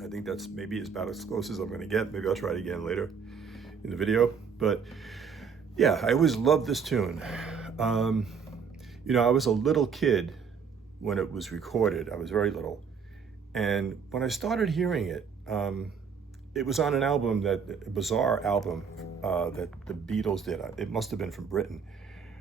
I think that's maybe about as close as I'm going to get. Maybe I'll try it again later in the video. But yeah, I always loved this tune. You know, I was a little kid when it was recorded. I was very little. And when I started hearing it, it was on an album, a bizarre album that the Beatles did. It must have been from Britain.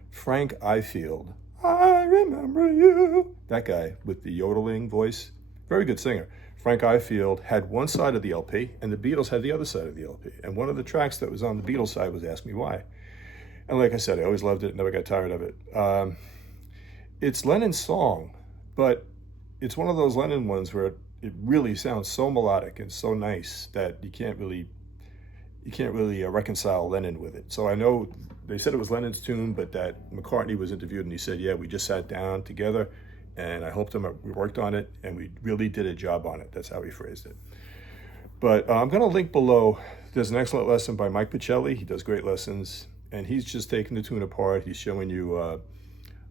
Frank Ifield, I remember you. That guy with the yodeling voice, very good singer. Frank Ifield had one side of the LP and the Beatles had the other side of the LP. And one of the tracks that was on the Beatles side was Ask Me Why. And like I said, I always loved it, never got tired of it. It's Lennon's song, but it's one of those Lennon ones where it really sounds so melodic and so nice that you can't really reconcile Lennon with it. So I know they said it was Lennon's tune, but that McCartney was interviewed and he said, yeah, we just sat down together and I helped him, we worked on it and we really did a job on it. That's how he phrased it. But I'm gonna link below, there's an excellent lesson by Mike Pichelli. He does great lessons and he's just taking the tune apart. He's showing you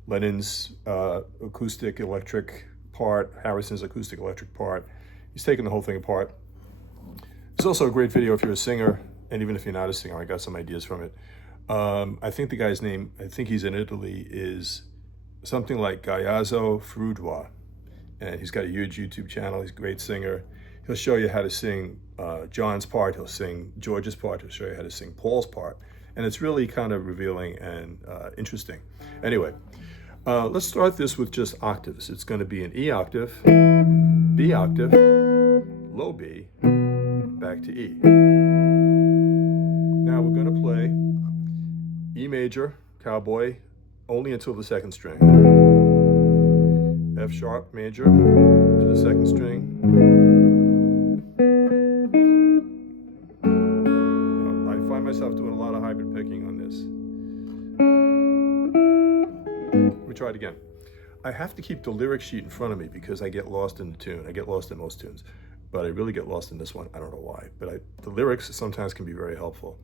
Lennon's acoustic electric part, Harrison's acoustic electric part. He's taking the whole thing apart. It's also a great video if you're a singer, and even if you're not a singer, I got some ideas from it. I think the guy's name, I think he's in Italy, is something like Gaiazzo Frudua. And he's got a huge YouTube channel. He's a great singer. He'll show you how to sing John's part. He'll sing George's part. He'll show you how to sing Paul's part. And it's really kind of revealing and interesting. Anyway, let's start this with just octaves. It's going to be an E octave, B octave, low B, back to E. Now we're going to play E major, cowboy, only until the second string. F sharp major to the second string. Now, I find myself doing a lot of hybrid picking on this. Let me try it again. I have to keep the lyric sheet in front of me because I get lost in the tune. I get lost in most tunes, but I really get lost in this one. I don't know why, but the lyrics sometimes can be very helpful.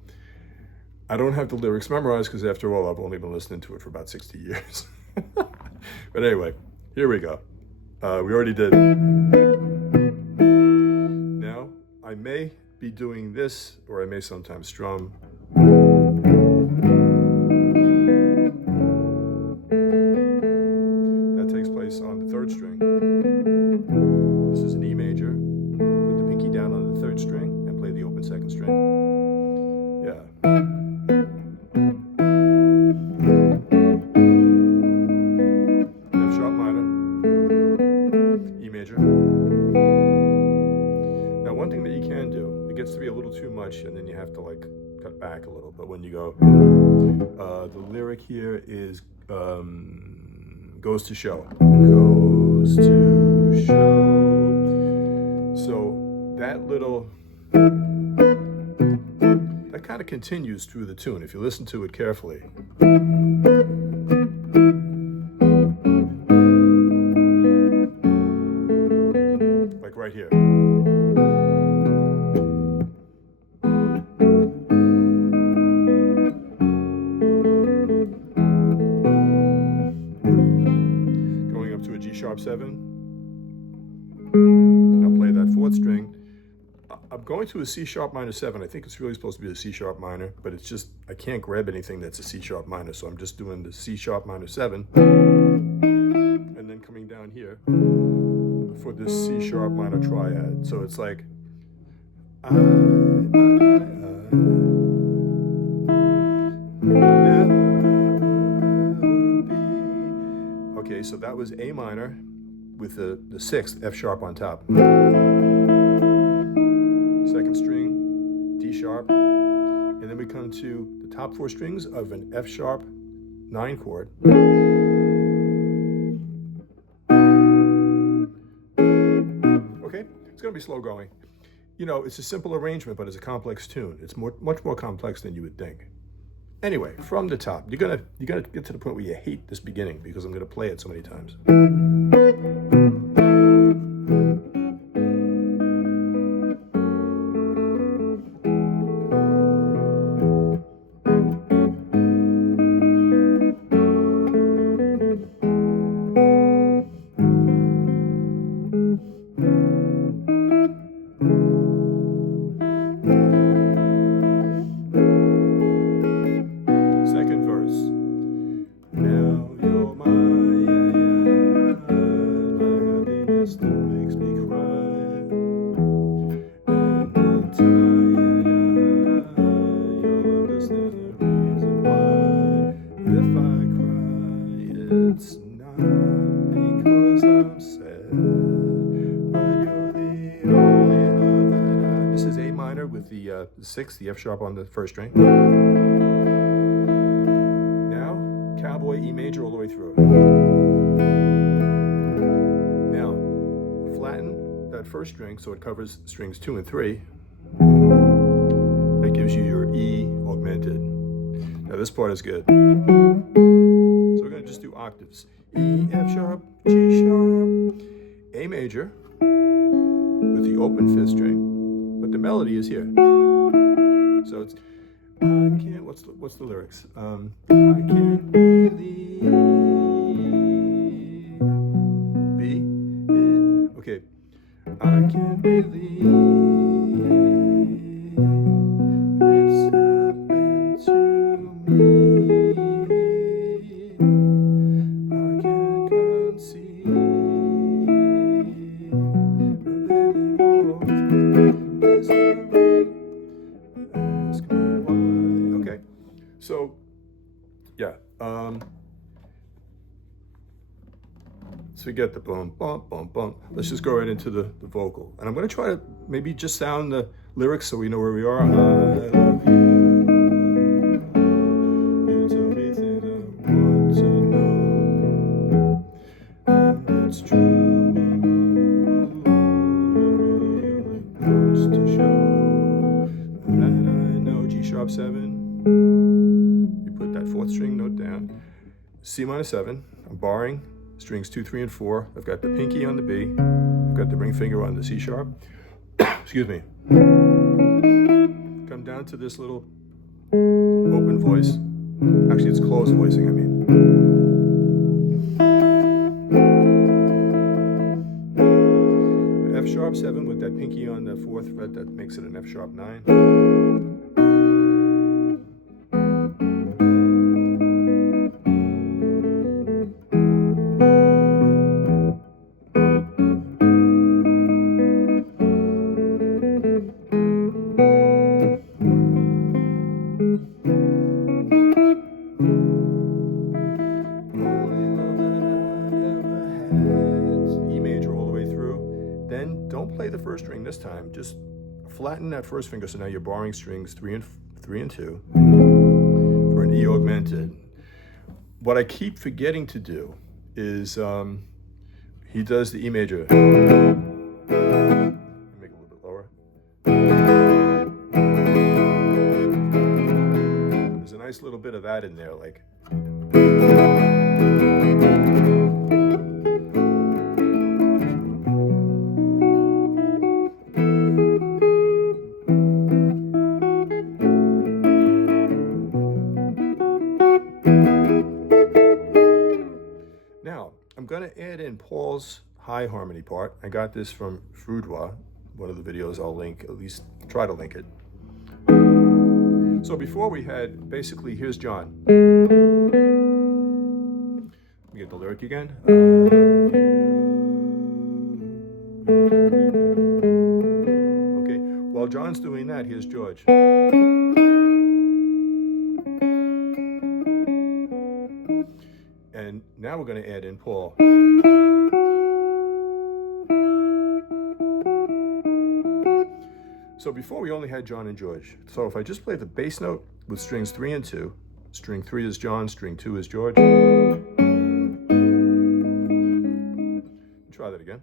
I don't have the lyrics memorized because after all, I've only been listening to it for about 60 years. But anyway, here we go. We already did. Now, I may be doing this, or I may sometimes strum. That takes place on the third string. This is an E major. Put the pinky down on the third string and play the open second string. Yeah. F sharp minor, E major. Now one thing that you can do, it gets to be a little too much and then you have to like cut back a little, but when you go, the lyric here is goes to show. Goes to show. So that little, that kind of continues through the tune if you listen to it carefully. Like right here. 7. I'll play that 4th string. I'm going to a C sharp minor 7. I think it's really supposed to be a C sharp minor, but it's just, I can't grab anything that's a C sharp minor, so I'm just doing the C sharp minor 7. And then coming down here for this C sharp minor triad. So it's like, okay, so that was A minor with the 6th F sharp on top. 2nd string, D sharp, and then we come to the top 4 strings of an F sharp 9 chord. Okay, it's going to be slow going. You know, it's a simple arrangement, but it's a complex tune. It's much more complex than you would think. Anyway, from the top, you're gonna get to the point where you hate this beginning because I'm gonna play it so many times. Second verse. Now you're my happiness that makes me cry. And the time you'll understand the reason why. If I cry, it's not because I'm sad, but you're the only love that I. This is A minor with the 6th, the F sharp on the 1st string. Cowboy E major all the way through. Now, flatten that 1st string so it covers strings 2 and 3. That gives you your E augmented. Now this part is good. So we're going to just do octaves. E, F sharp, G sharp, A major with the open 5th string, but the melody is here. So it's I can't, what's the lyrics? I can't believe B? Okay. I can't believe it's happened to me. I can't conceive of any more misery. Ask me why. Okay, so yeah, let's forget the bump, bump, bump, bump. Let's just go right into the vocal. And I'm going to try to maybe just sound the lyrics so we know where we are. I love you. You tell me things I want to know. And it's true. It really only goes to show that I know. G sharp 7. You put that 4th string note down. C minor 7. I'm barring strings 2, 3, and 4. I've got the pinky on the B. I've got the ring finger on the C sharp. Excuse me. Come down to this little open voice. Actually, it's closed voicing, I mean. F sharp 7 with that pinky on the 4th fret, that makes it an F sharp 9. Then don't play the 1st string this time. Just flatten that 1st finger. So now you're barring strings 3 and 2 for an E augmented. What I keep forgetting to do is he does the E major. Make it a little bit lower. There's a nice little bit of that in there, like. I'm going to to add in Paul's high harmony part. I got this from Frudois, one of the videos I'll link, at least try to link it. So before we had, basically, here's John. Let me get the lyric again. Okay, while John's doing that, here's George. And now we're going to add in Paul. So before we only had John and George. So if I just play the bass note with strings 3 and 2, string 3 is John, string 2 is George. Try that again.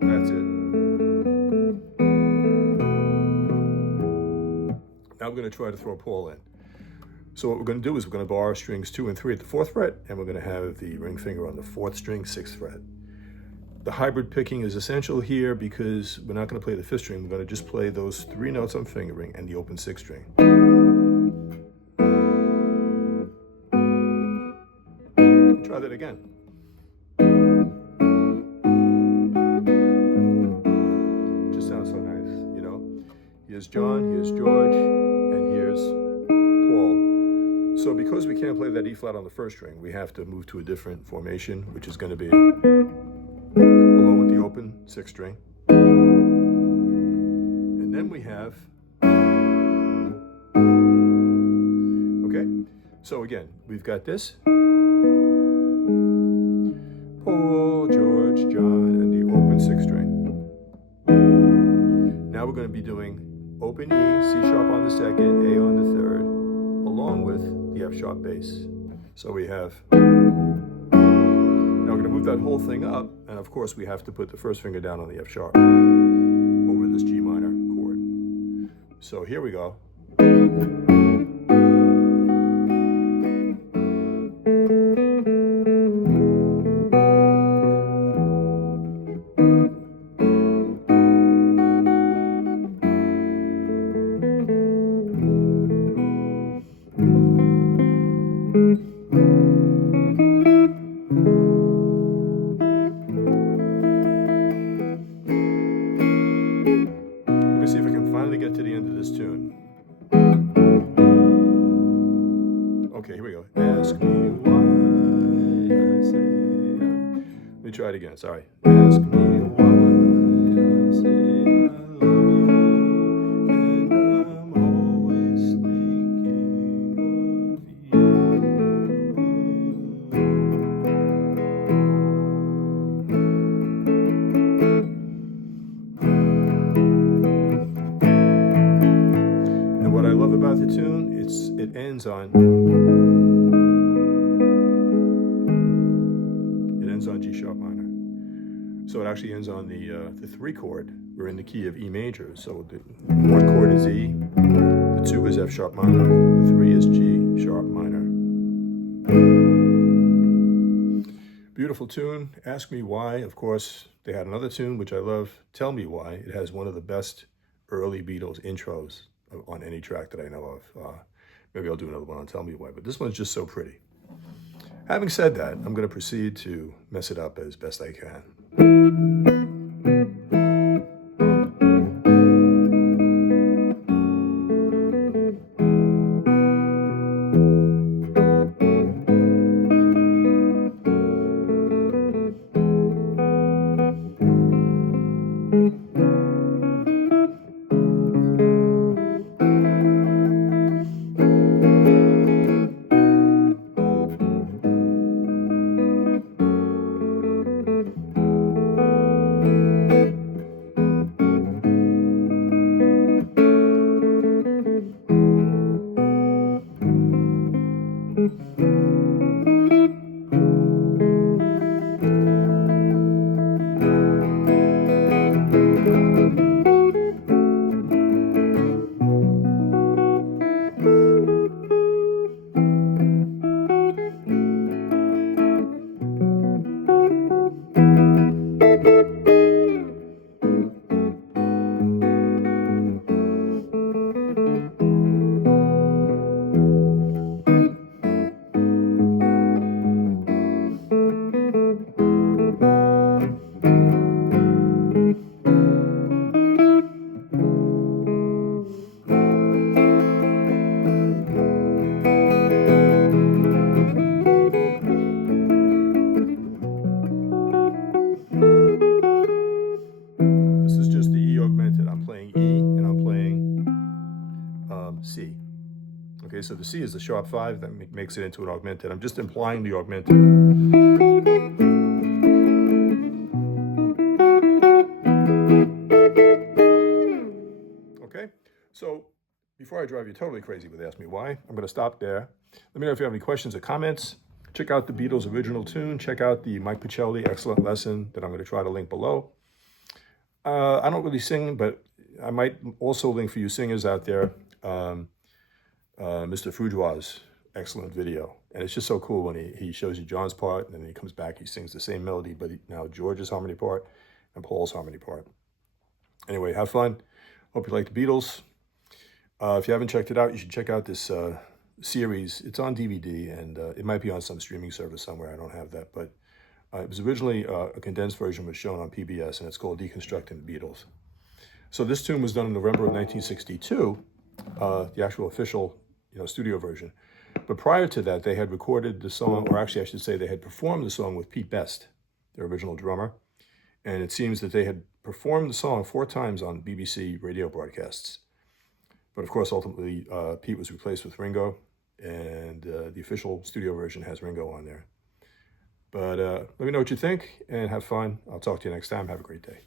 That's it. Now we're going to try to throw Paul in. So what we're going to do is we're going to bar strings 2 and 3 at the 4th fret, and we're going to have the ring finger on the 4th string, 6th fret. The hybrid picking is essential here because we're not going to play the 5th string. We're going to just play those 3 notes I'm fingering and the open 6th string. Try that again. Just sounds so nice, you know. Here's John, here's George, and here's Paul. So because we can't play that E flat on the 1st string, we have to move to a different formation, which is going to be along with the open 6th string. And then we have, okay, so again, we've got this. Paul, George, John, and the open 6th string. Now we're going to be doing open E, C sharp on the 2nd, A on the 3rd, along with the F sharp bass. So we have, now we're going to move that whole thing up, and of course we have to put the 1st finger down on the F sharp over this G minor chord. So here we go. Let me see if I can finally get to the end of this tune. Okay, here we go. Ask me why I say Let me try it again, sorry. Ask me why I say I love you, and I'm always thinking of you. And what I love about the tune, it ends on G sharp minor. So it actually ends on the 3 chord. We're in the key of E major. So the 1 chord is E, the 2 is F sharp minor, the 3 is G sharp minor. Beautiful tune. Ask Me Why. Of course, they had another tune which I love, Tell Me Why. It has one of the best early Beatles intros on any track that I know of. Maybe I'll do another one on Tell Me Why, but this one's just so pretty. Having said that, I'm going to proceed to mess it up as best I can. playing E and I'm playing C. Okay, so the C is the sharp 5 that makes it into an augmented. I'm just implying the augmented. Okay, so before I drive you totally crazy with Ask Me Why, I'm going to stop there. Let me know if you have any questions or comments. Check out the Beatles' original tune. Check out the Mike Pichelli excellent lesson that I'm going to try to link below. I don't really sing, but I might also link for you singers out there Mr. Fujiwa's excellent video. And it's just so cool when he shows you John's part, and then he comes back, he sings the same melody, but now George's harmony part and Paul's harmony part. Anyway, have fun. Hope you like the Beatles. If you haven't checked it out, you should check out this series. It's on DVD, and it might be on some streaming service somewhere. I don't have that, but it was originally a condensed version was shown on PBS, and it's called Deconstructing the Beatles. So this tune was done in November of 1962, the actual official studio version. But prior to that, they had recorded the song, or actually I should say they had performed the song with Pete Best, their original drummer. And it seems that they had performed the song 4 times on BBC radio broadcasts. But of course, ultimately, Pete was replaced with Ringo, and the official studio version has Ringo on there. But let me know what you think, and have fun. I'll talk to you next time. Have a great day.